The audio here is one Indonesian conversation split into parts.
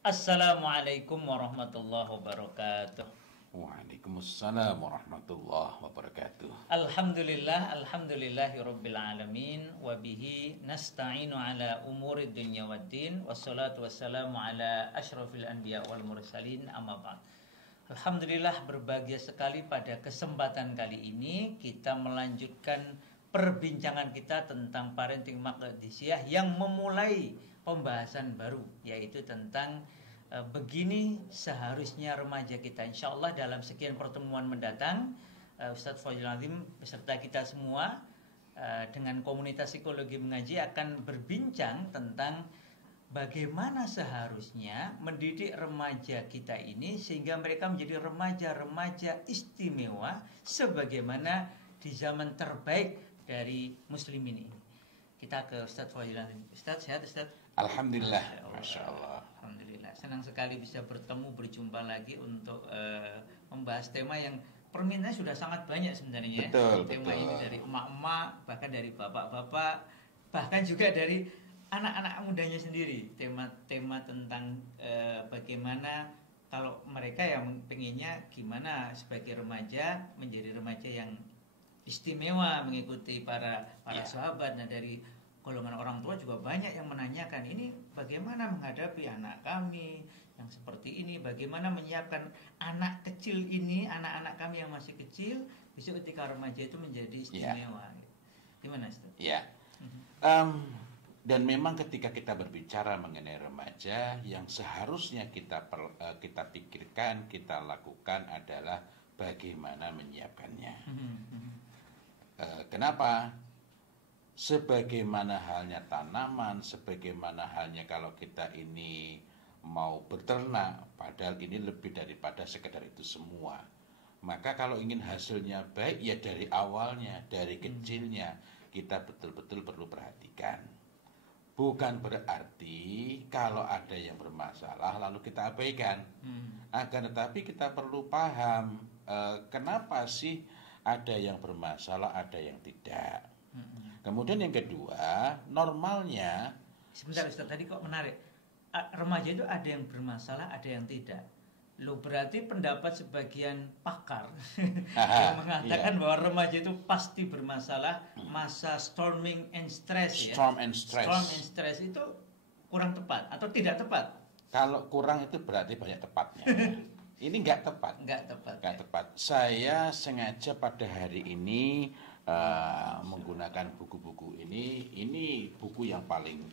Assalamualaikum warahmatullahi wabarakatuh. Waalaikumsalam warahmatullahi wabarakatuh. Alhamdulillahirabbil alamin wa bihi nasta'inu ala umuri dunya waddin wassalatu wassalamu ala asyrafil anbiya wal mursalin amma ba'd. Alhamdulillah, berbahagia sekali pada kesempatan kali ini kita melanjutkan perbincangan kita tentang parenting maqdisiyah yang memulai pembahasan baru, yaitu tentang begini seharusnya remaja kita. Insya Allah dalam sekian pertemuan mendatang, Ustadz Fadil Azim beserta kita semua dengan komunitas psikologi mengaji akan berbincang tentang bagaimana seharusnya mendidik remaja kita ini sehingga mereka menjadi remaja-remaja istimewa sebagaimana di zaman terbaik dari muslimin ini. Kita ke Ustadz Fadil Azim. Ustadz, sehat Ustadz? Alhamdulillah, Masya Allah. Alhamdulillah, senang sekali bisa berjumpa lagi untuk membahas tema yang permintaannya sudah sangat banyak sebenarnya. Betul, tema betul. ini dari emak-emak, bahkan dari bapak-bapak, bahkan juga dari anak-anak mudanya sendiri. Tema tentang bagaimana kalau mereka yang pengennya gimana sebagai remaja menjadi remaja yang istimewa mengikuti para sahabat. Nah, dari golongan orang tua juga banyak yang menanyakan ini bagaimana menghadapi anak kami yang seperti ini, bagaimana menyiapkan anak kecil ini, anak-anak kami yang masih kecil bisa ketika remaja itu menjadi istimewa. Gimana Ustaz? Ya. Dan memang ketika kita berbicara mengenai remaja, yang seharusnya kita pikirkan, kita lakukan adalah bagaimana menyiapkannya. Kenapa? Sebagaimana halnya tanaman, sebagaimana halnya kalau kita ini mau berternak, padahal ini lebih daripada sekedar itu semua. Maka kalau ingin hasilnya baik, ya dari awalnya, dari kecilnya, kita betul-betul perlu perhatikan. Bukan berarti kalau ada yang bermasalah lalu kita abaikan. Akan tetapi kita perlu paham kenapa sih ada yang bermasalah, ada yang tidak. Kemudian yang kedua, normalnya. Sebentar Ustaz, tadi kok menarik. Remaja itu ada yang bermasalah, ada yang tidak. Loh, berarti pendapat sebagian pakar yang mengatakan bahwa remaja itu pasti bermasalah, masa storming and stress. Storm and stress. Storm and stress itu kurang tepat atau tidak tepat? Kalau kurang itu berarti banyak tepatnya. Ini nggak tepat. Nggak tepat. Saya sengaja pada hari ini menggunakan buku-buku ini. Ini buku yang paling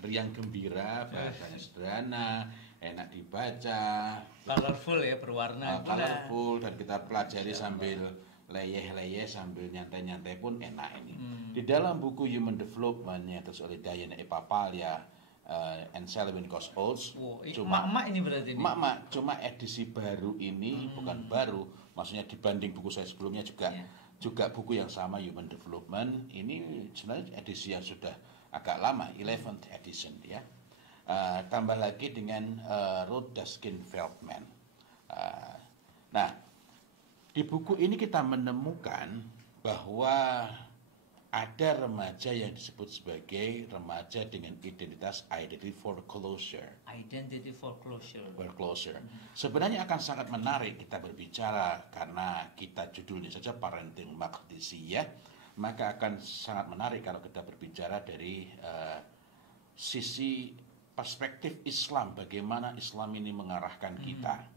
riang gembira, bahasanya sederhana, enak dibaca, colorful ya, berwarna. Colorful, dan kita pelajari sambil leyeh-leyeh, sambil nyantai-nyantai pun enak ini. Di dalam buku Human Development yang terus oleh Diana Papalia and Selwyn Cosholz, emak-emak ini berarti ini. Emak-emak, cuma edisi baru ini, bukan baru, maksudnya dibanding buku saya sebelumnya juga buku yang sama, Human Development. Ini sebenarnya edisi yang sudah agak lama, 11th edition ya. Tambah lagi dengan Ruth Daskin Feldman. Nah, di buku ini kita menemukan bahwa ada remaja yang disebut sebagai remaja dengan identitas identity foreclosure. Identity foreclosure. Sebenarnya akan sangat menarik kita berbicara karena kita judulnya saja parenting maqdisiyah, maka akan sangat menarik kalau kita berbicara dari sisi perspektif Islam, bagaimana Islam ini mengarahkan kita.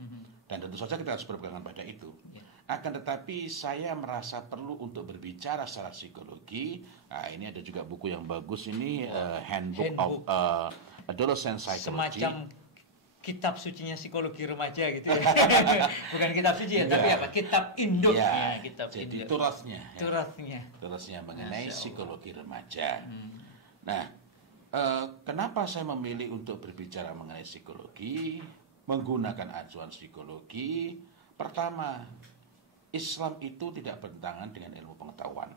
Dan tentu saja kita harus berpegangan pada itu. Akan tetapi saya merasa perlu untuk berbicara secara psikologi. Nah, ini ada juga buku yang bagus ini, Handbook of Adolescent Psychology. Semacam kitab sucinya psikologi remaja gitu ya. Bukan kitab suci ya, tapi apa? Kitab induk ya, kitab jadi induk. Turasnya mengenai psikologi remaja. Nah, kenapa saya memilih untuk berbicara mengenai psikologi, menggunakan acuan psikologi? Pertama, Islam itu tidak bertentangan dengan ilmu pengetahuan.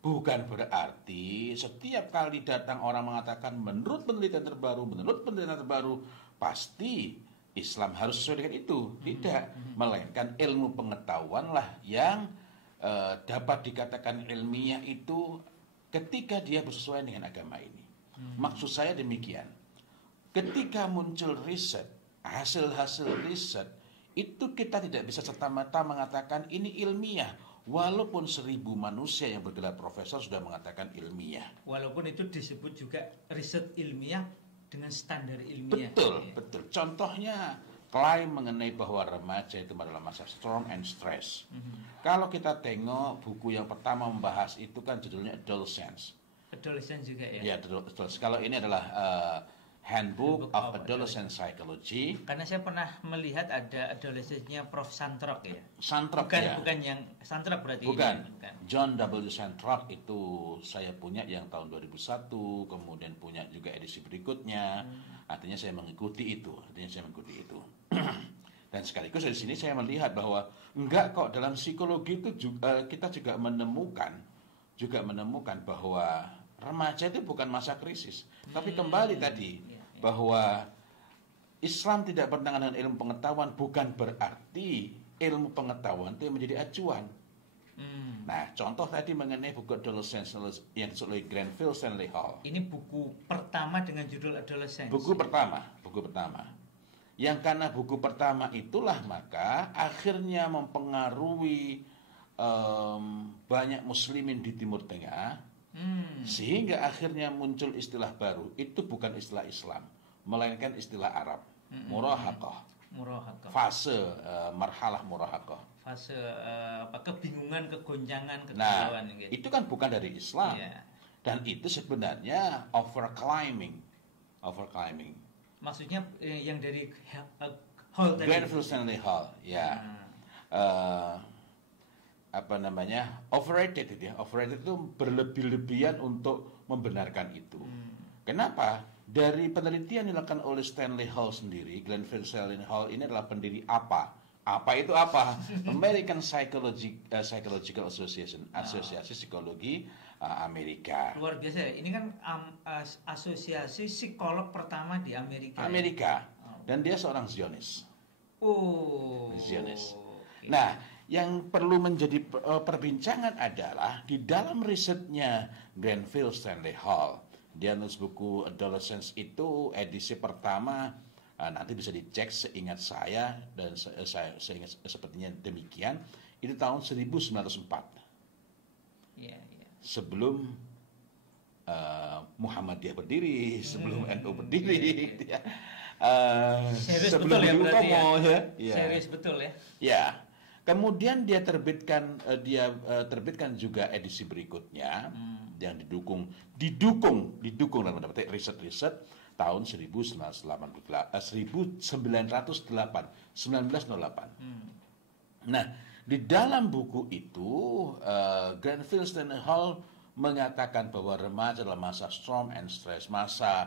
Bukan berarti setiap kali datang orang mengatakan menurut penelitian terbaru, pasti Islam harus sesuai dengan itu. Tidak, melainkan ilmu pengetahuanlah yang dapat dikatakan ilmiah itu ketika dia bersesuaian dengan agama ini. Maksud saya demikian. ketika muncul riset, hasil-hasil riset, itu kita tidak bisa serta-merta mengatakan ini ilmiah. Walaupun 1000 manusia yang bergelar profesor sudah mengatakan ilmiah. Walaupun itu disebut juga riset ilmiah dengan standar ilmiah. Betul, betul. Contohnya klaim mengenai bahwa remaja itu adalah masa storm and stress. Kalau kita tengok buku yang pertama membahas itu kan judulnya Adolescence. Adolescent juga ya? Ya, Adolescence. Kalau ini adalah Handbook of Adolescent Psychology. Karena saya pernah melihat ada adolescentnya Prof. Santrok ya. Santrok bukan, ya. Bukan yang Santrok berarti. Bukan. Ini, bukan. John W. Santrok itu saya punya yang tahun 2001, kemudian punya juga edisi berikutnya. Artinya saya mengikuti itu. Dan sekaligus dari sini saya melihat bahwa enggak kok, dalam psikologi itu juga, kita juga menemukan bahwa remaja itu bukan masa krisis. Tapi kembali tadi bahwa Islam tidak bertentangan dengan ilmu pengetahuan bukan berarti ilmu pengetahuan itu menjadi acuan. Nah, contoh tadi mengenai buku Adolescence yang disebut oleh Grenfell Stanley Hall. Ini buku pertama dengan judul Adolescence. Buku pertama. Yang karena buku pertama itulah maka akhirnya mempengaruhi banyak muslimin di Timur Tengah. Sehingga akhirnya muncul istilah baru. Itu bukan istilah Islam, melainkan istilah Arab. Murahaqah. Fase marhalah murahaqah. Fase kebingungan, kegoncangan, Nah, gitu. itu kan bukan dari Islam. Dan itu sebenarnya overclimbing. Maksudnya yang dari Hall tadi. Grenfell Stanley Hall, ya. Overrated itu ya. Overrated itu berlebih-lebihan untuk membenarkan itu. Kenapa? Dari penelitian yang dilakukan oleh Stanley Hall sendiri, Grenfell Stanley Hall ini adalah pendiri APA. APA itu apa? American Psychological Association, Asosiasi Psikologi Amerika. Luar biasa ya. Ini kan asosiasi psikolog pertama di Amerika. Dan dia seorang Zionis. Zionis. Okay. Nah, yang perlu menjadi perbincangan adalah di dalam risetnya Grenfell Stanley Hall, dia nulis buku Adolescence itu edisi pertama, nanti bisa dicek seingat saya dan saya ingat sepertinya demikian, itu tahun 1904. Sebelum Muhammadiyah berdiri, sebelum NU berdiri, gitu ya. Sebelum Bung Tomo ya. Serius betul ya. Ya. Kemudian dia terbitkan juga edisi berikutnya yang didukung dalam tanda petik riset tahun 1908. Nah, di dalam buku itu Grenfell Stanley Hall mengatakan bahwa remaja adalah masa storm and stress, masa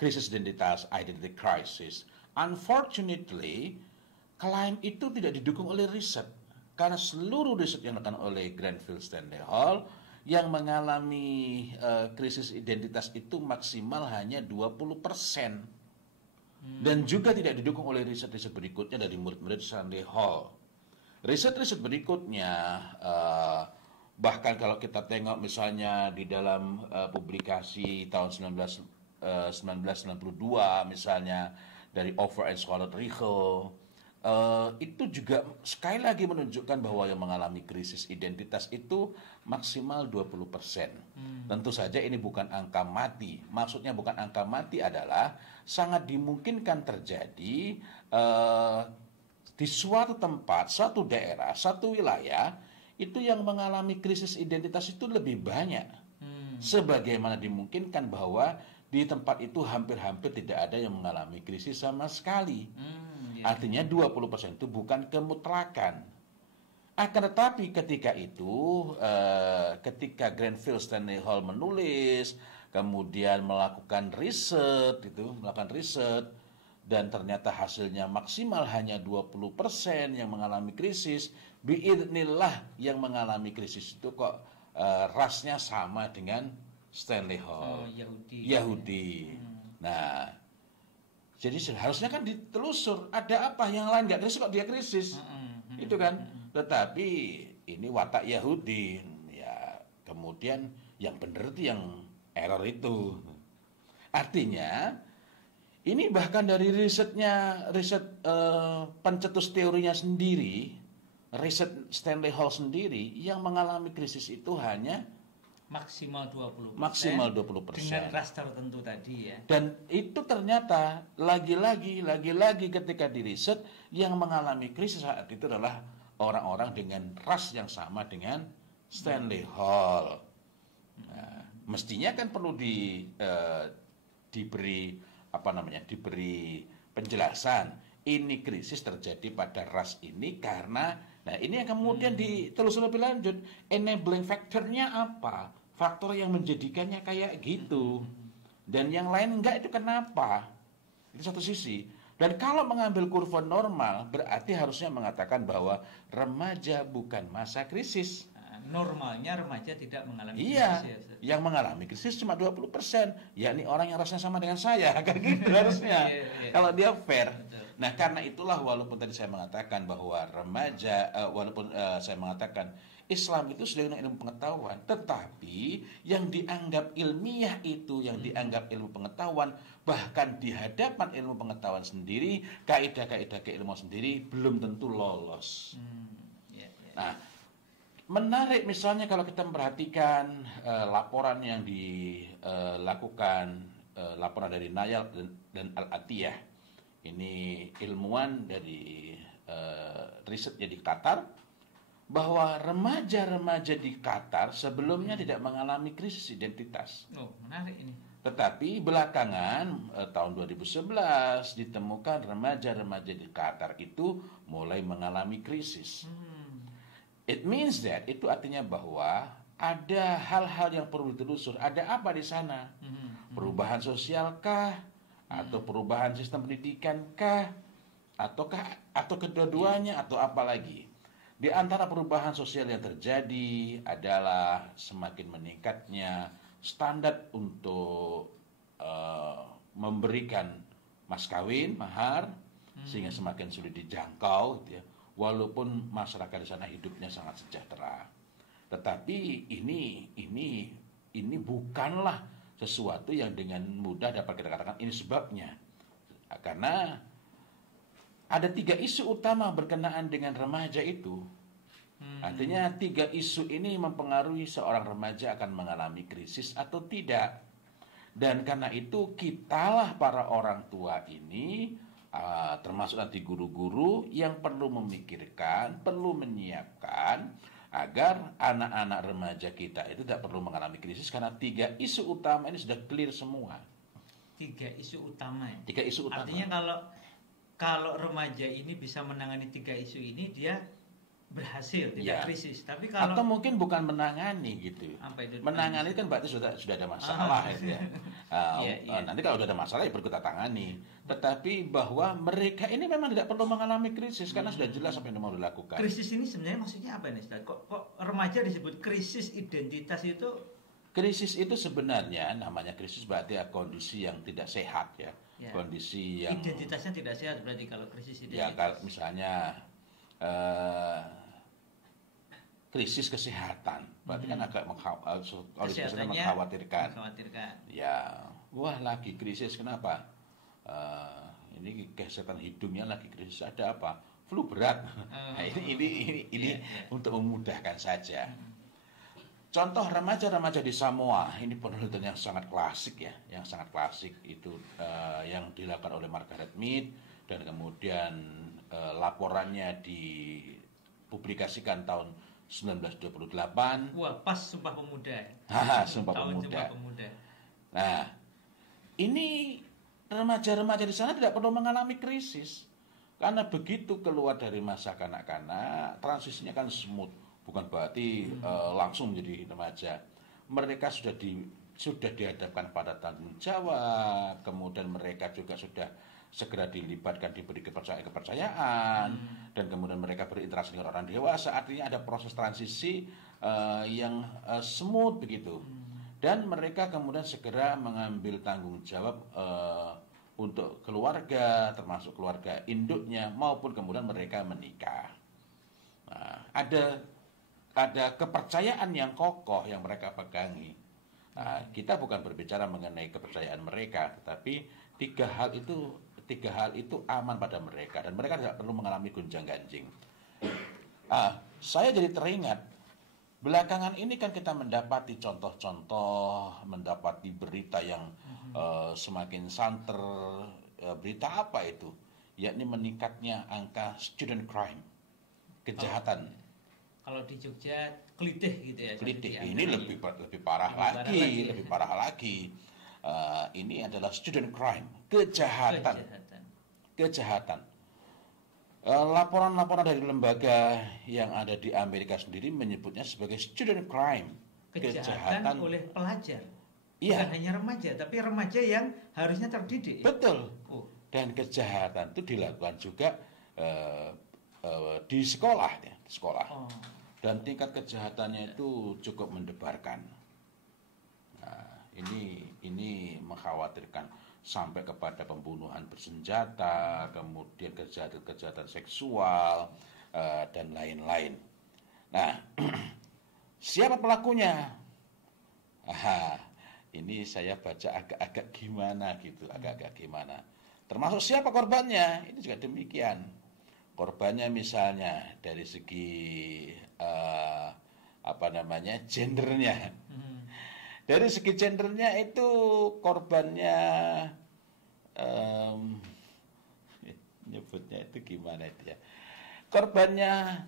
krisis identitas, identity crisis. Unfortunately, klaim itu tidak didukung oleh riset, karena seluruh riset yang dilakukan oleh Grenfell Stanley Hall yang mengalami krisis identitas itu maksimal hanya 20%. Dan juga tidak didukung oleh riset-riset berikutnya dari murid-murid Stanley Hall. Riset-riset berikutnya, bahkan kalau kita tengok misalnya di dalam publikasi tahun 1992 misalnya dari Over and Charlotte Riegel, itu juga sekali lagi menunjukkan bahwa yang mengalami krisis identitas itu maksimal 20%. Tentu saja ini bukan angka mati. Maksudnya bukan angka mati adalah sangat dimungkinkan terjadi di suatu tempat, suatu daerah, satu wilayah itu yang mengalami krisis identitas itu lebih banyak. Sebagaimana dimungkinkan bahwa di tempat itu hampir-hampir tidak ada yang mengalami krisis sama sekali. Artinya 20% itu bukan kemutlakan. Akan tetapi ketika itu, ketika Grenfell Stanley Hall menulis, kemudian melakukan riset, dan ternyata hasilnya maksimal hanya 20% yang mengalami krisis, biidznillah yang mengalami krisis itu kok rasnya sama dengan Stanley Hall. Yahudi. Nah, jadi harusnya kan ditelusur, ada apa yang lain nggak krisis kok dia krisis, itu kan. Tetapi ini watak Yahudi, ya kemudian yang benar itu yang error itu. Artinya, ini bahkan dari riset pencetus teorinya sendiri, riset Stanley Hall sendiri, yang mengalami krisis itu hanya maksimal 20%. Maksimal 20%. Dengan ras tertentu tadi ya. Dan itu ternyata lagi-lagi ketika diriset, yang mengalami krisis saat itu adalah orang-orang dengan ras yang sama dengan Stanley Hall. Nah, mestinya kan perlu diberi penjelasan. Ini krisis terjadi pada ras ini karena, nah ini yang kemudian ditelusuri lebih lanjut, enabling factornya apa, faktor yang menjadikannya kayak gitu, dan yang lain enggak, itu kenapa? Itu satu sisi. Dan kalau mengambil kurva normal, berarti harusnya mengatakan bahwa remaja bukan masa krisis. Normalnya remaja tidak mengalami Iya, krisis. yang mengalami krisis cuma 20%, yakni orang yang rasanya sama dengan saya, kan gitu harusnya. Kalau dia fair. Betul. Nah, karena itulah walaupun tadi saya mengatakan bahwa remaja, saya mengatakan Islam itu sudah ilmu pengetahuan, tetapi yang dianggap ilmiah itu, yang dianggap ilmu pengetahuan, bahkan di hadapan ilmu pengetahuan sendiri, kaidah-kaidah keilmuan sendiri belum tentu lolos. Nah, menarik misalnya kalau kita memperhatikan laporan yang dilakukan, laporan dari Nayal dan Al-Atiyah. Ini ilmuwan dari risetnya di Qatar, bahwa remaja-remaja di Qatar sebelumnya tidak mengalami krisis identitas. Oh, menarik ini. Tetapi belakangan tahun 2011 ditemukan remaja-remaja di Qatar itu mulai mengalami krisis. It means that, itu artinya bahwa ada hal-hal yang perlu ditelusur. Ada apa di sana? Perubahan sosialkah? Atau perubahan sistem pendidikan-kah? Atau kedua-duanya? Atau apa lagi? Di antara perubahan sosial yang terjadi adalah semakin meningkatnya standar untuk memberikan mas kawin, mahar, sehingga semakin sulit dijangkau, gitu ya. Walaupun masyarakat di sana hidupnya sangat sejahtera, tetapi ini bukanlah sesuatu yang dengan mudah dapat kita katakan ini sebabnya, karena ada 3 isu utama berkenaan dengan remaja itu. Artinya 3 isu ini mempengaruhi seorang remaja akan mengalami krisis atau tidak. Dan karena itu kitalah para orang tua ini, termasuk nanti guru-guru, yang perlu memikirkan, perlu menyiapkan agar anak-anak remaja kita itu tidak perlu mengalami krisis, karena 3 isu utama ini sudah clear semua. 3 isu utama ya? 3 isu utama. Artinya kalau remaja ini bisa menangani 3 isu ini, dia berhasil, tidak krisis. Tapi kalau atau mungkin bukan menangani gitu. Apa itu? Menangani kan berarti sudah ada masalah gitu ya. Nanti kalau sudah ada masalah ya perlu kita tangani. Tetapi bahwa mereka ini memang tidak perlu mengalami krisis karena sudah jelas apa yang mau dilakukan. Krisis ini sebenarnya maksudnya apa nih, Ustaz? Kok remaja disebut krisis identitas itu? Krisis itu sebenarnya namanya krisis berarti ya kondisi yang tidak sehat ya. Kondisi yang identitasnya tidak sehat berarti kalau krisis identitas. Ya, kalau misalnya krisis kesehatan, berarti kan agak mengkhawatirkan. Ya, wah lagi krisis, kenapa? Ini kesehatan hidungnya lagi krisis, ada apa? Flu berat. Nah, ini untuk memudahkan saja. Contoh remaja-remaja di Samoa, ini penelitian yang sangat klasik ya, yang sangat klasik itu yang dilakukan oleh Margaret Mead, dan kemudian laporannya dipublikasikan tahun 1928. Wah, pas Sumpah Pemuda. Sumpah Pemuda. Nah, ini remaja-remaja di sana tidak perlu mengalami krisis. Karena begitu keluar dari masa kanak-kanak, transisinya kan smooth. Bukan berarti langsung menjadi remaja. Mereka sudah dihadapkan pada tanggung jawab, kemudian mereka juga sudah segera dilibatkan, diberi kepercayaan, dan kemudian mereka berinteraksi dengan orang dewasa. Artinya ada proses transisi yang smooth begitu, dan mereka kemudian segera mengambil tanggung jawab untuk keluarga, termasuk keluarga induknya, maupun kemudian mereka menikah. Nah, ada kepercayaan yang kokoh yang mereka pegangi. Nah, kita bukan berbicara mengenai kepercayaan mereka, tetapi tiga hal itu aman pada mereka dan mereka tidak perlu mengalami gonjang-ganjing. Saya jadi teringat belakangan ini kan kita mendapati contoh-contoh, mendapati berita yang semakin santer. Berita apa itu? Yakni meningkatnya angka student crime, kejahatan. Kalau di Jogja kelitih gitu ya. Kelitih. Ini lebih parah lagi, lebih parah lagi. Ini adalah student crime, kejahatan. Laporan-laporan dari lembaga yang ada di Amerika sendiri menyebutnya sebagai student crime, kejahatan oleh pelajar. Iya. Bukan hanya remaja, tapi remaja yang harusnya terdidik. Betul. Dan kejahatan itu dilakukan juga di sekolah, ya, di sekolah. Dan tingkat kejahatannya itu cukup mendebarkan. Nah, ini mengkhawatirkan sampai kepada pembunuhan bersenjata, kemudian kejahatan seksual dan lain-lain. Nah, siapa pelakunya? Ini saya baca agak-agak gimana gitu, agak-agak gimana. Termasuk siapa korbannya? Ini juga demikian. Korbannya misalnya dari segi gendernya. Dari segi gendernya itu korbannya nyebutnya itu gimana itu ya? Korbannya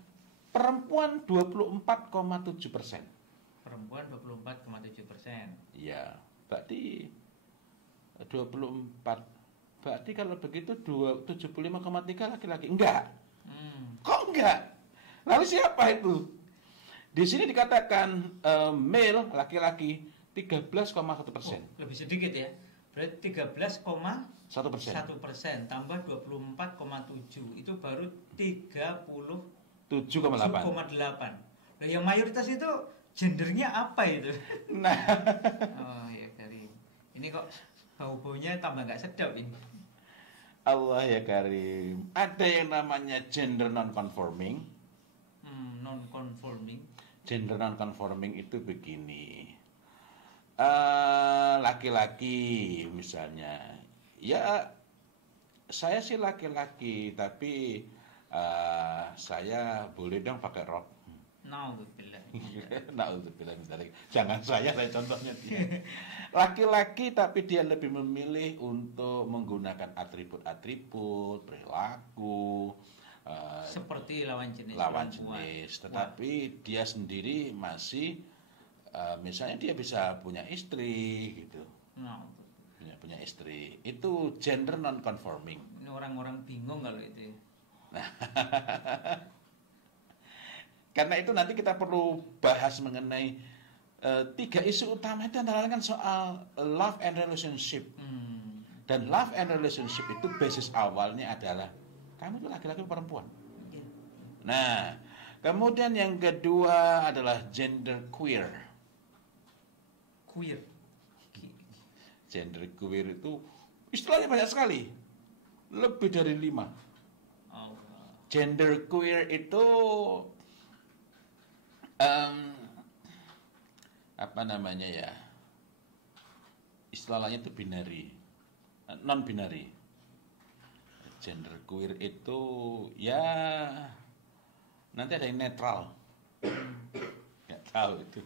perempuan 24,7%. Perempuan 24,7%. Iya, berarti 24. Berarti kalau begitu 75,3 laki-laki. Enggak. Kok enggak? Lalu siapa itu? Di sini dikatakan male, laki-laki 13,1%. Lebih sedikit ya. Berarti 13,1%. tambah 24,7 itu baru 37,8. Nah, yang mayoritas itu gendernya apa itu? Nah, oh ya Karim. Ini kok bau-baunya tambah nggak sedap ini. Allah ya Karim. Ada yang namanya gender non-conforming. Non-conforming. Gender non-conforming itu begini. Laki-laki misalnya. Ya, saya sih laki-laki, tapi saya boleh dong pakai rok. Naudzubillah misalnya. Jangan saya contohnya dia. Laki-laki tapi dia lebih memilih untuk menggunakan atribut-atribut, perilaku seperti lawan jenis. Tetapi dia sendiri masih misalnya dia bisa punya istri gitu. Punya istri. Itu gender non conforming. Ini orang-orang bingung kalau itu. Nah, karena itu nanti kita perlu bahas mengenai 3 isu utama itu antara lain kan soal love and relationship. Dan love and relationship itu basis awalnya adalah kamu itu laki-laki perempuan. Nah, kemudian yang kedua adalah gender queer. Gender queer itu istilahnya banyak sekali, lebih dari 5. Gender queer itu istilahnya itu non binary. Gender queer itu ya nanti ada yang netral. Nggak tahu itu.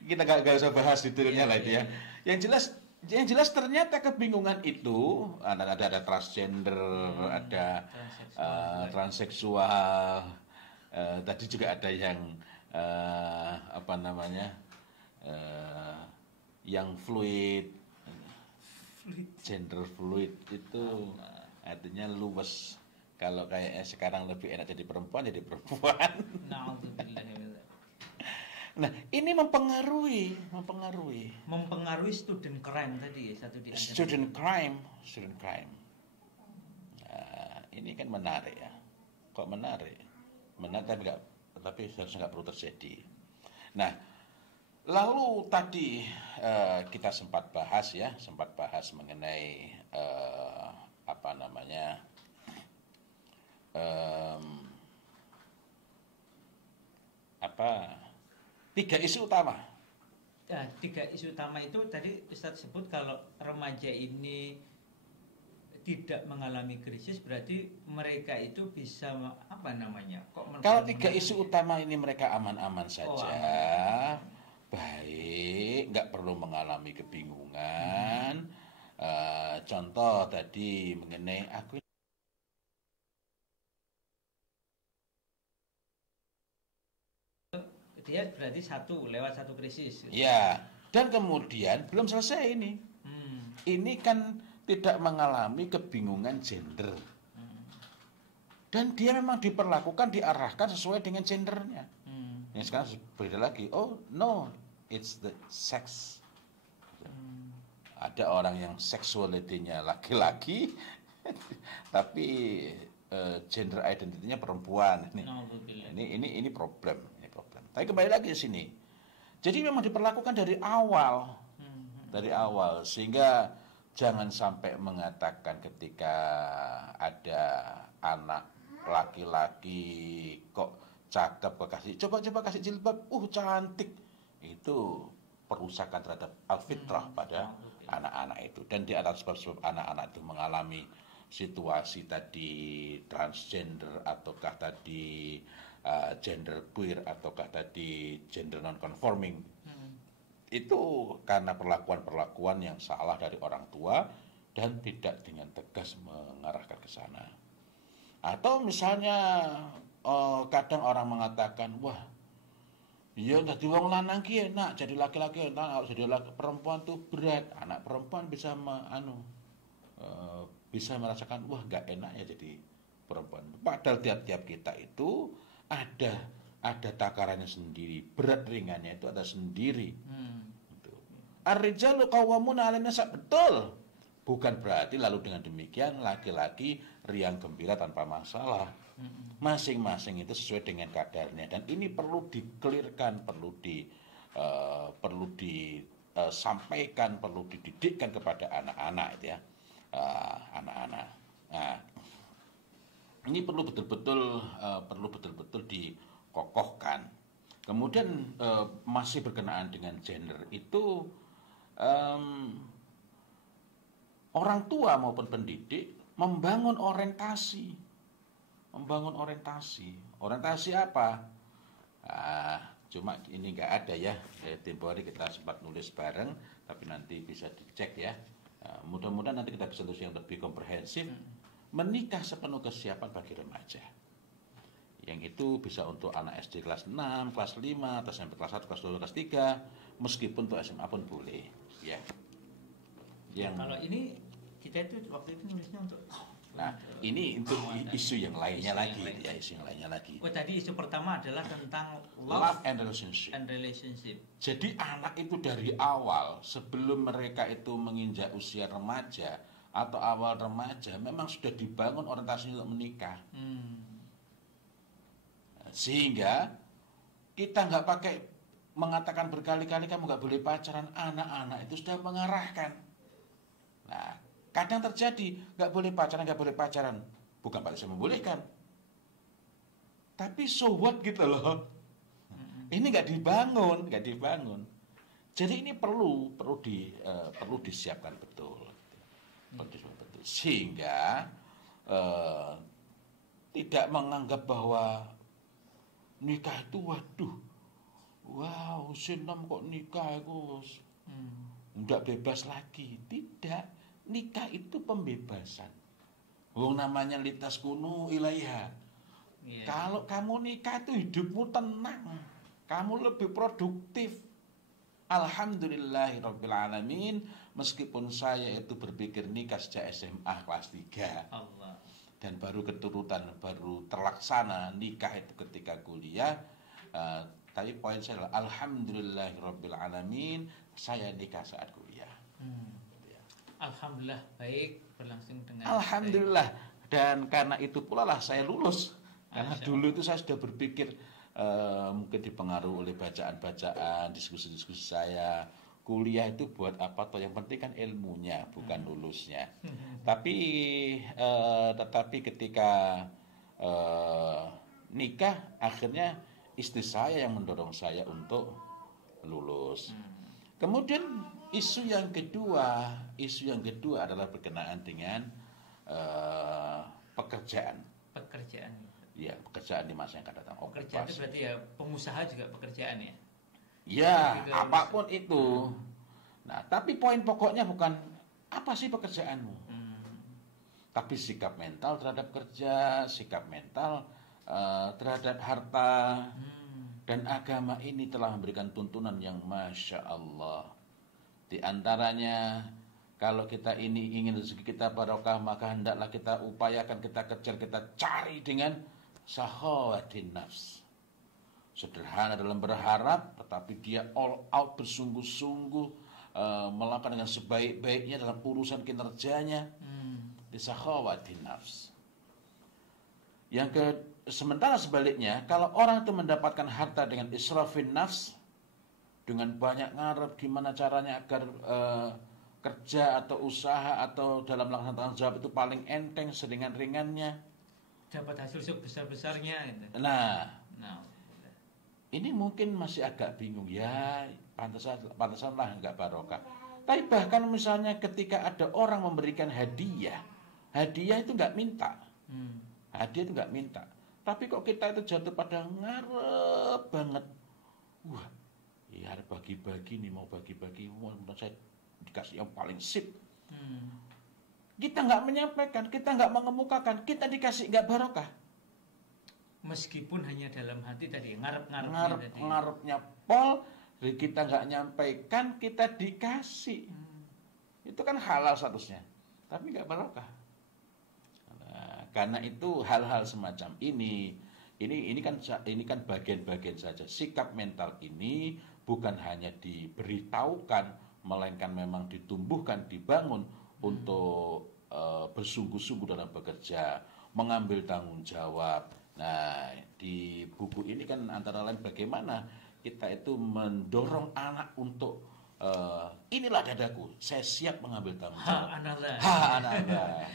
Kita nggak usah bahas detailnya lah itu ya. Yang jelas ternyata kebingungan itu ada transgender, ada transseksual. Tadi juga ada yang yang fluid, gender fluid itu artinya luwes. Kalau kayak sekarang lebih enak jadi perempuan. Nah, ini mempengaruhi student crime tadi ya, satu di antara. Student crime. Nah, ini kan menarik ya. Kok menarik? Tapi seharusnya nggak perlu terjadi. Nah, lalu tadi kita sempat bahas mengenai 3 isu utama. tiga isu utama itu tadi Ustadz sebut kalau remaja ini tidak mengalami krisis berarti mereka itu bisa apa namanya? Kalau tiga isu utama ini mereka aman-aman saja, aman. baik, nggak perlu mengalami kebingungan. Contoh tadi mengenai aku dia berarti lewat satu krisis. Gitu. ya, dan kemudian belum selesai ini. Ini kan tidak mengalami kebingungan gender. Dan dia memang diperlakukan, diarahkan sesuai dengan gendernya. Yang sekarang beda lagi. Oh no, it's the sex. Ada orang yang sexuality-nya laki-laki, tapi gender identity-nya perempuan. Ini problem. Tapi kembali lagi ke sini. Jadi memang diperlakukan dari awal, sehingga jangan sampai mengatakan ketika ada anak laki-laki kok cakep, kok coba kasih jilbab, cantik. Itu perusakan terhadap alfitrah pada anak-anak itu. Dan di atas sebab-sebab anak-anak itu mengalami situasi tadi transgender ataukah tadi gender queer ataukah tadi gender non conforming. Itu karena perlakuan-perlakuan yang salah dari orang tua dan tidak dengan tegas mengarahkan ke sana. Atau misalnya kadang orang mengatakan, wah, iya dadi wong lanang ki enak, jadi laki-laki enak, jadi perempuan tuh berat. Anak perempuan bisa bisa merasakan, wah nggak enak ya jadi perempuan. Padahal tiap-tiap kita itu ada takarannya sendiri, berat ringannya itu ada sendiri. Ar-rijalu qawwamuna 'alan nisa, betul. Bukan berarti lalu dengan demikian laki-laki riang gembira tanpa masalah. Masing-masing itu sesuai dengan kadarnya, dan ini perlu dikelirkan, perlu disampaikan, perlu dididikkan kepada anak-anak itu ya. Anak-anak. Nah, ini perlu betul-betul dikokohkan. Kemudian masih berkenaan dengan gender itu, orang tua maupun pendidik membangun orientasi. Orientasi apa? Cuma ini nggak ada ya. Tempo hari kita sempat nulis bareng, tapi nanti bisa dicek ya. Mudah-mudahan nanti kita bisa tulis yang lebih komprehensif. Menikah sepenuh kesiapan bagi remaja. Yang itu bisa untuk anak SD kelas 6, kelas 5, atau sampai kelas 1, kelas 2, kelas 3, meskipun untuk SMA pun boleh. Ya. Kalau ini kita itu waktu itu nulisnya untuk ini untuk isu yang lainnya lagi. Oh, tadi isu pertama adalah tentang love and relationship. Jadi anak itu dari awal, sebelum mereka itu menginjak usia remaja atau awal remaja, memang sudah dibangun orientasi untuk menikah. Sehingga kita nggak pakai mengatakan berkali-kali kamu nggak boleh pacaran, anak-anak itu sudah mengarahkan. Nah, kadang terjadi nggak boleh pacaran, bukan berarti saya membolehkan, tapi so what gitu loh. Ini nggak dibangun. Jadi ini perlu disiapkan betul, sehingga tidak menganggap bahwa nikah itu wow, sinom kok nikah itu nggak bebas lagi. Tidak, nikah itu pembebasan. Namanya litas kunu ilaiha. Kalau kamu nikah itu hidupmu tenang, kamu lebih produktif. Alhamdulillahirabbil alamin, meskipun saya itu berpikir nikah sejak SMA kelas 3. Allah. Dan baru terlaksana nikah itu ketika kuliah. Tapi poin saya adalah alhamdulillahirabbil alamin, saya nikah saat kuliah. Alhamdulillah, baik, berlangsung dengan alhamdulillah baik. Dan karena itu pula lah saya lulus. Karena dulu itu saya sudah berpikir, mungkin dipengaruhi oleh bacaan-bacaan, diskusi-diskusi saya, kuliah itu buat apa toh, yang penting kan ilmunya, bukan lulusnya. Tetapi ketika nikah, akhirnya istri saya yang mendorong saya untuk lulus. Kemudian isu yang kedua adalah berkenaan dengan pekerjaan. Pekerjaan. Ya, pekerjaan di masa yang akan datang. Pekerjaan itu berarti ya pengusaha juga pekerjaan ya? Ya, apapun itu. Nah, tapi poin pokoknya bukan apa sih pekerjaanmu, tapi sikap mental terhadap kerja, sikap mental terhadap harta. Dan agama ini telah memberikan tuntunan yang Masya Allah. Di antaranya, kalau kita ini ingin rezeki kita barokah, maka hendaklah kita upayakan, kita kejar, kita cari dengan sahawatin nafs. Sederhana dalam berharap, tetapi dia all out, bersungguh-sungguh, melakukan dengan sebaik-baiknya dalam urusan kinerjanya. Di sahawatin nafs. Sementara sebaliknya, kalau orang itu mendapatkan harta dengan israfin nafs, dengan banyak ngarep gimana caranya agar kerja atau usaha atau dalam melaksanakan tanggung jawab itu paling enteng, seringan-ringannya, dapat hasil sebesar-besarnya gitu. Nah, ini mungkin masih agak bingung ya, pantasanlah enggak barokah. Tapi bahkan misalnya ketika ada orang memberikan hadiah itu enggak minta. Hadiah itu enggak minta. Tapi kok kita itu jatuh pada ngarep banget. Wah, ya ada bagi-bagi nih, mau bagi-bagi, menurut saya dikasih yang paling sip. Kita nggak menyampaikan, kita nggak mengemukakan, kita dikasih nggak barokah. Meskipun hanya dalam hati tadi, ngarepnya pol, kita nggak nyampaikan, kita dikasih. Itu kan halal statusnya, tapi nggak barokah. Karena itu hal-hal semacam ini kan bagian-bagian saja. Sikap mental ini bukan hanya diberitahukan, melainkan memang ditumbuhkan, dibangun untuk bersungguh-sungguh dalam bekerja, mengambil tanggung jawab. Nah, di buku ini kan antara lain bagaimana kita itu mendorong anak untuk inilah dadaku, saya siap mengambil tanggung jawab. Analah.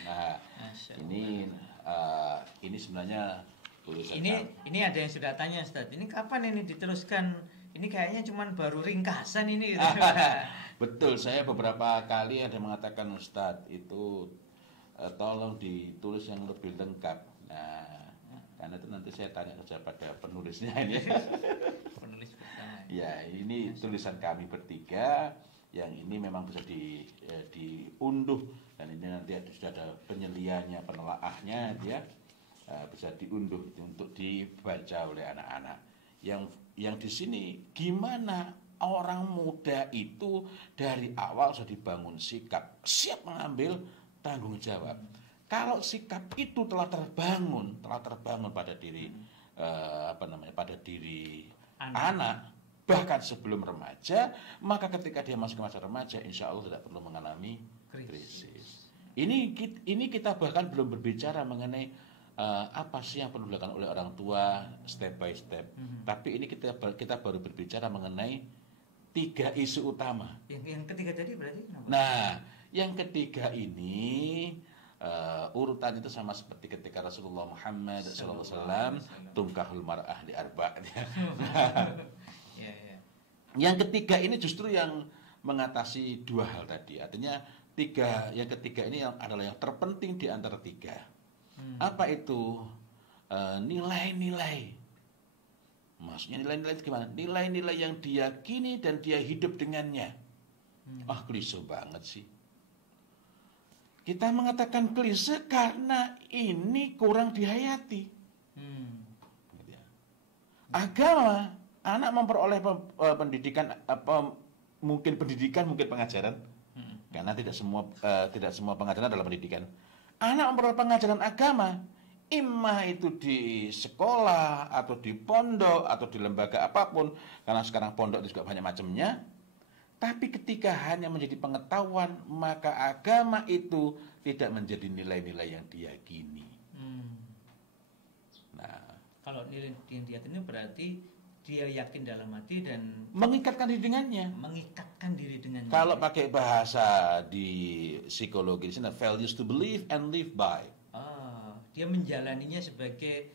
Nah, ini sebenarnya tulisan ini ada yang sudah tanya, Ustaz. Ini kapan ini diteruskan? Ini kayaknya cuma baru ringkasan ini gitu. Betul, saya beberapa kali ada mengatakan Ustaz itu tolong ditulis yang lebih lengkap. Nah, karena itu nanti saya tanya saja pada penulisnya ini. Penulis pertama. Ya, ini tulisan kami bertiga. Yang ini memang bisa diunduh, dan ini nanti sudah ada penyeliannya, penelaahnya, dia bisa diunduh untuk dibaca oleh anak-anak. Yang di sini gimana orang muda itu dari awal sudah dibangun sikap siap mengambil tanggung jawab. Kalau sikap itu telah terbangun pada diri pada diri anak, bahkan sebelum remaja, maka ketika dia masuk ke masa remaja, insya Allah tidak perlu mengalami krisis. Ini kita bahkan belum berbicara mengenai apa sih yang perlu dilakukan oleh orang tua step by step. Tapi ini kita baru berbicara mengenai 3 isu utama. Yang ketiga tadi berarti kenapa? Nah, yang ketiga ini urutan itu sama seperti ketika Rasulullah Muhammad SAW tungkahul mar'ah li arba'. Yang ketiga ini justru yang mengatasi 2 hal tadi. Artinya yang ketiga ini adalah yang terpenting di antara 3. Apa itu? Nilai-nilai. Maksudnya nilai-nilai itu gimana? Nilai-nilai yang diyakini dan dia hidup dengannya. Klise banget sih. Kita mengatakan klise karena ini kurang dihayati. Agama, anak memperoleh pendidikan, mungkin pengajaran, karena tidak semua pengajaran adalah pendidikan. Anak memperoleh pengajaran agama, imma itu di sekolah atau di pondok atau di lembaga apapun, karena sekarang pondok itu juga banyak macamnya. Tapi ketika hanya menjadi pengetahuan, maka agama itu tidak menjadi nilai-nilai yang diyakini. Nah, kalau nilai yang diyakini berarti dia yakin dalam hati dan mengikatkan diri dengannya. Kalau pakai bahasa di psikologi di sini, values to believe and live by. Dia menjalaninya sebagai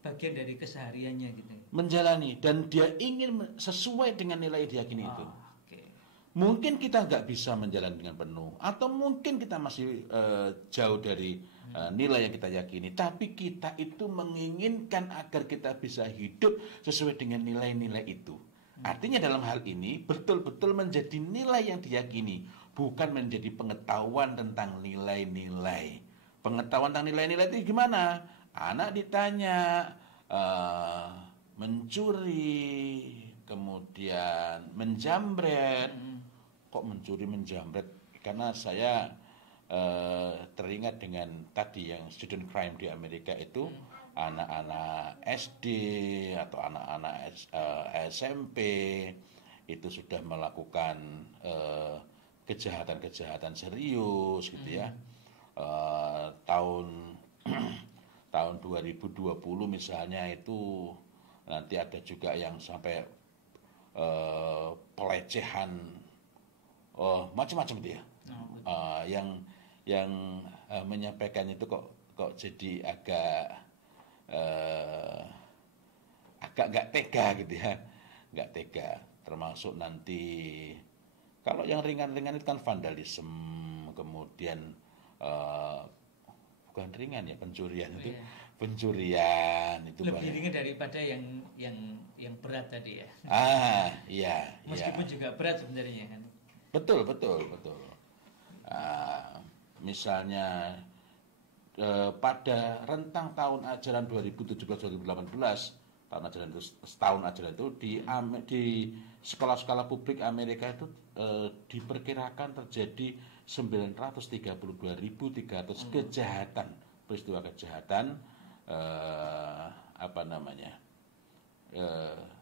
bagian dari kesehariannya gitu. Menjalani, dan dia ingin sesuai dengan nilai diyakini itu. Okay. Mungkin kita nggak bisa menjalani dengan penuh, atau mungkin kita masih jauh dari nilai yang kita yakini, tapi kita itu menginginkan agar kita bisa hidup sesuai dengan nilai-nilai itu. Artinya dalam hal ini betul-betul menjadi nilai yang diyakini, bukan menjadi pengetahuan tentang nilai-nilai. Pengetahuan tentang nilai-nilai itu gimana? Anak ditanya mencuri, kemudian menjamret. Kok mencuri menjamret? Karena saya teringat dengan tadi yang student crime di Amerika itu, anak-anak SD atau anak-anak SMP itu sudah melakukan kejahatan-kejahatan serius gitu ya. Tahun tahun 2020 misalnya itu nanti ada juga yang sampai pelecehan macam-macam itu ya. Yang menyampaikan itu kok jadi agak nggak tega gitu ya, nggak tega. Termasuk nanti kalau yang ringan-ringan itu kan vandalisme, kemudian bukan ringan ya, pencurian itu. Pencurian itu lebih ringan daripada yang berat tadi ya. Iya. Meskipun juga berat sebenarnya kan. Betul. Misalnya pada rentang tahun ajaran 2017-2018, tahun ajaran itu, setahun ajaran itu di sekolah-sekolah publik Amerika itu diperkirakan terjadi 932.300 kejahatan, peristiwa kejahatan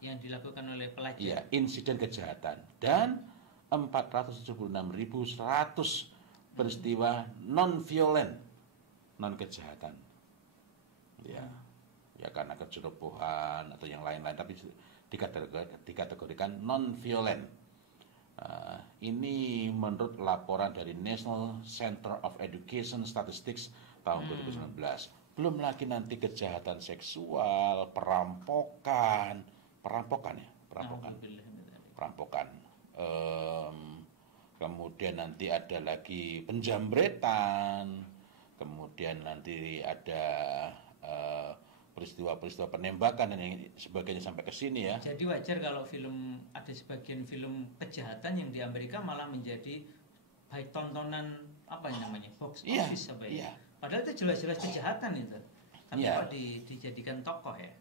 yang dilakukan oleh pelajar. Iya, insiden kejahatan, dan 476.100 peristiwa non-violent, non-kejahatan. Ya karena kecerobohan atau yang lain-lain, tapi dikategorikan non-violent. Ini menurut laporan dari National Center of Education Statistics tahun 2019. Belum lagi nanti kejahatan seksual, perampokan. Kemudian nanti ada lagi penjambretan, kemudian nanti ada peristiwa-peristiwa penembakan dan yang sebagainya sampai ke sini ya. Jadi wajar kalau ada sebagian film kejahatan yang di Amerika malah menjadi baik tontonan box office ya. Padahal itu jelas-jelas kejahatan itu. Tapi kok dijadikan tokoh ya.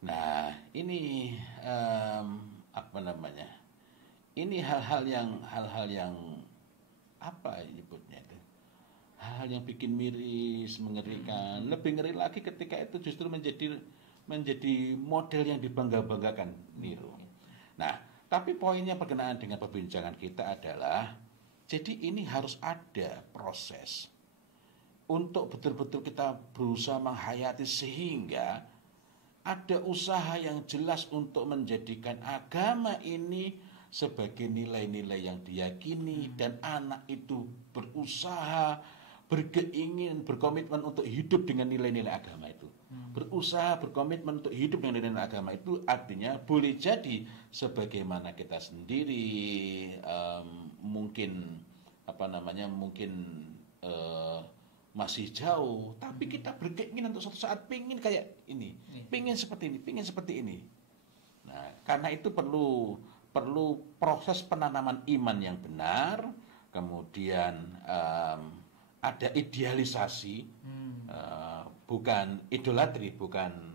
Nah, ini ini hal-hal yang apa nyebutnya itu? Hal-hal yang bikin miris, mengerikan. Lebih ngeri lagi ketika itu justru menjadi model yang dibangga-banggakan niru. Nah, tapi poinnya berkenaan dengan perbincangan kita adalah, jadi ini harus ada proses untuk betul-betul kita berusaha menghayati sehingga ada usaha yang jelas untuk menjadikan agama ini sebagai nilai-nilai yang diyakini, dan anak itu berusaha, berkeinginan, berkomitmen untuk hidup dengan nilai-nilai agama itu. Berusaha, berkomitmen untuk hidup dengan nilai-nilai agama itu artinya boleh jadi sebagaimana kita sendiri mungkin masih jauh, tapi kita berkeinginan untuk suatu saat pingin kayak ini, pingin seperti ini. Nah, karena itu perlu proses penanaman iman yang benar, kemudian ada idealisasi, bukan idolatri, bukan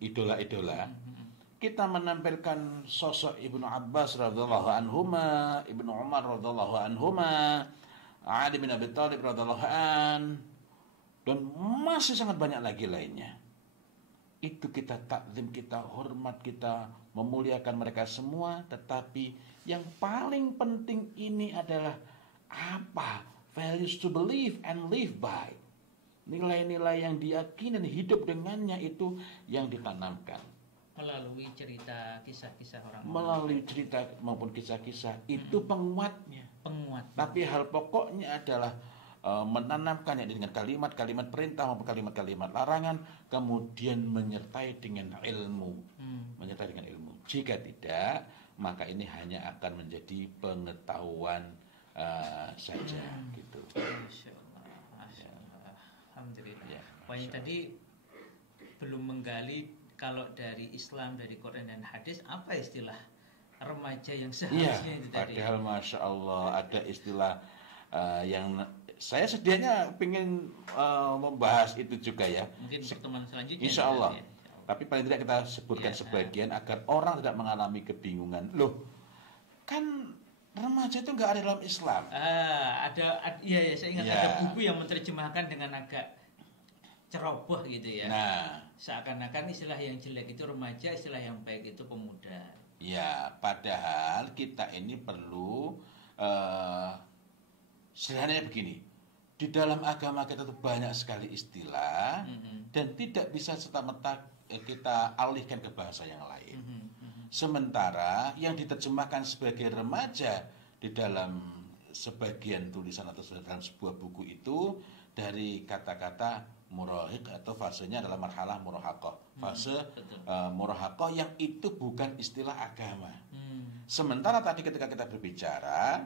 idola-idola. Kita menampilkan sosok Ibnu Abbas radhiyallahu anhuma, Ibnu Umar radhiyallahu anhuma, Ali bin Abi Thalib radhiyallahu an, dan masih sangat banyak lagi lainnya. Itu kita takzim, kita hormat, kita memuliakan mereka semua. Tetapi yang paling penting ini adalah apa? Values to believe and live by. Nilai-nilai yang diyakini dan hidup dengannya itu yang ditanamkan. Melalui cerita, kisah-kisah orang. Melalui cerita maupun kisah-kisah itu penguatnya. Tapi hal pokoknya adalah menanamkannya dengan kalimat-kalimat perintah maupun kalimat-kalimat larangan, kemudian menyertai dengan ilmu. Jika tidak, maka ini hanya akan menjadi pengetahuan saja gitu. Masya Allah. Alhamdulillah. Ya, Pokoknya tadi belum menggali kalau dari Islam, dari Quran dan hadis, apa istilah remaja yang seharusnya itu tadi. Padahal Masya Allah ada istilah yang saya sedianya ingin membahas itu juga ya. Mungkin pertemuan selanjutnya. Insya Allah. Ya. Tapi paling tidak kita sebutkan sebagian agar orang tidak mengalami kebingungan. Loh, kan remaja itu nggak ada dalam Islam. Iya, saya ingat ada buku yang menerjemahkan dengan agak ceroboh gitu ya. Nah, seakan-akan istilah yang jelek itu remaja, istilah yang baik itu pemuda. Ya, padahal kita ini perlu sederhananya begini. Di dalam agama kita itu banyak sekali istilah dan tidak bisa serta-merta kita alihkan ke bahasa yang lain. Sementara yang diterjemahkan sebagai remaja di dalam sebagian tulisan atau dalam sebuah buku itu dari kata-kata murahiq atau fasenya adalah marhalah murahaqah. Fase murahaqah yang itu bukan istilah agama. Sementara tadi ketika kita berbicara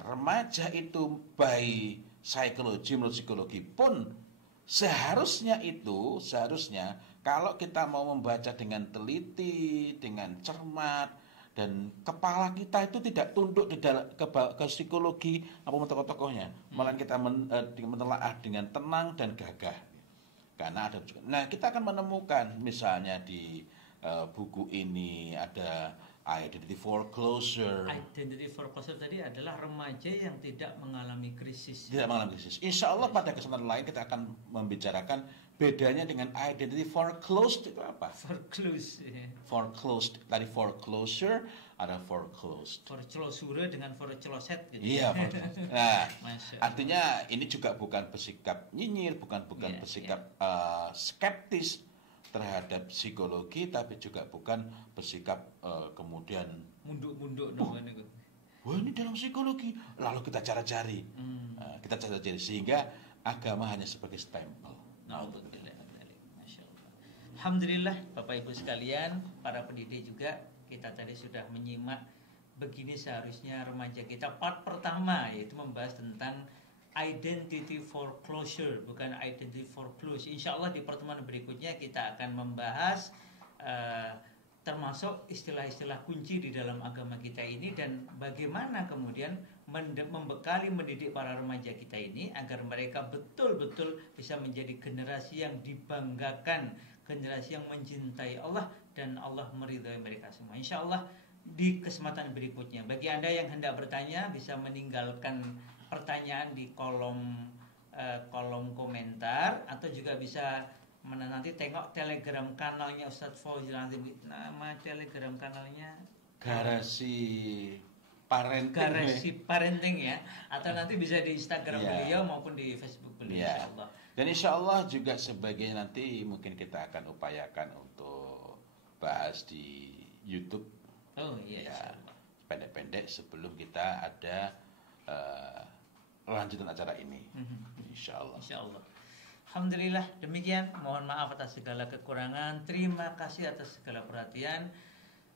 remaja itu by psychology, menurut psikologi pun seharusnya kalau kita mau membaca dengan teliti, dengan cermat, dan kepala kita itu tidak tunduk ke psikologi apa tokoh-tokohnya, malah kita menelaah dengan tenang dan gagah. Karena ada juga. Nah, kita akan menemukan misalnya di buku ini ada Identity Foreclosure. Identity Foreclosure tadi adalah remaja yang tidak mengalami krisis. Tidak mengalami krisis. Insya Allah pada kesempatan lain kita akan membicarakan bedanya dengan Identity Foreclosed itu apa? Foreclosed. Ya. Foreclosed. Tadi foreclosure, ada foreclosed. Foreclosure dengan forecloset gitu. Iya, nah, artinya ini juga bukan bersikap nyinyir, bukan bersikap skeptis terhadap psikologi, tapi juga bukan bersikap kemudian munduk-munduk. Wah, ini dalam psikologi, lalu kita cari-cari, sehingga agama hanya sebagai stempel. Alhamdulillah, Bapak Ibu sekalian, para pendidik juga, kita tadi sudah menyimak begini seharusnya remaja kita. Part pertama yaitu membahas tentang Identity Foreclosure, bukan Identity Foreclose. Insya Allah di pertemuan berikutnya kita akan membahas termasuk istilah-istilah kunci di dalam agama kita ini dan bagaimana kemudian membekali mendidik para remaja kita ini agar mereka betul-betul bisa menjadi generasi yang dibanggakan, generasi yang mencintai Allah dan Allah meridhai mereka semua. Insya Allah di kesempatan berikutnya. Bagi Anda yang hendak bertanya bisa meninggalkan pertanyaan di kolom komentar atau juga bisa nanti tengok Telegram kanalnya Ustadz Fauzil Azim. Nama Telegram kanalnya Garasi Parenting ya, atau nanti bisa di Instagram beliau maupun di Facebook beliau insyaallah. Dan insyaallah juga sebagai nanti mungkin kita akan upayakan untuk bahas di YouTube. Oh iya. Ya, pendek-pendek sebelum kita ada lanjutan acara ini. Insyaallah. Insyaallah. Alhamdulillah, demikian. Mohon maaf atas segala kekurangan. Terima kasih atas segala perhatian.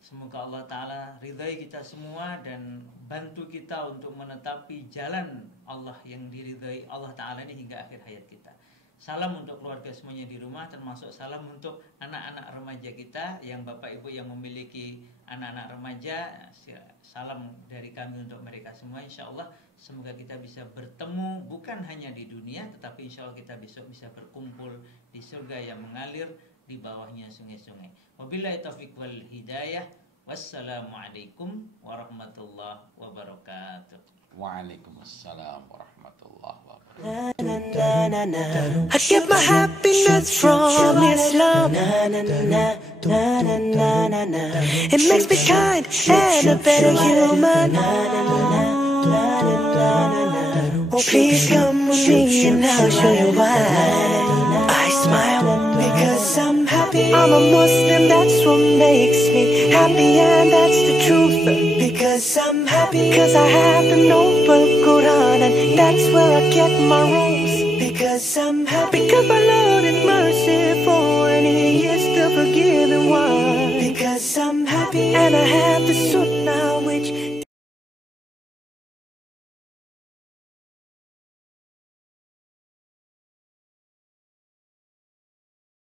Semoga Allah Ta'ala ridhai kita semua dan bantu kita untuk menetapi jalan Allah yang diridhai Allah Ta'ala ini hingga akhir hayat kita. Salam untuk keluarga semuanya di rumah, termasuk salam untuk anak-anak remaja kita yang Bapak Ibu yang memiliki anak-anak remaja. Salam dari kami untuk mereka semua. Insya Allah semoga kita bisa bertemu bukan hanya di dunia, tetapi insya Allah kita besok bisa berkumpul di surga yang mengalir di bawahnya sungai-sungai. Wabillahi taufiq wal hidayah. Wassalamualaikum warahmatullahi wabarakatuh. Waalaikumsalam warahmatullahi wabarakatuh. I get my happiness from Islam. It makes me kind and a better human. Oh, please come with me and I'll show you why. I smile because I'm happy. I'm a Muslim, that's what makes me happy, and that's the truth. Because I'm happy, because I have the noble Quran, and that's where I get my rules. Because I'm happy, because my Lord is merciful and He is the forgiving one. Because I'm happy. I have the suit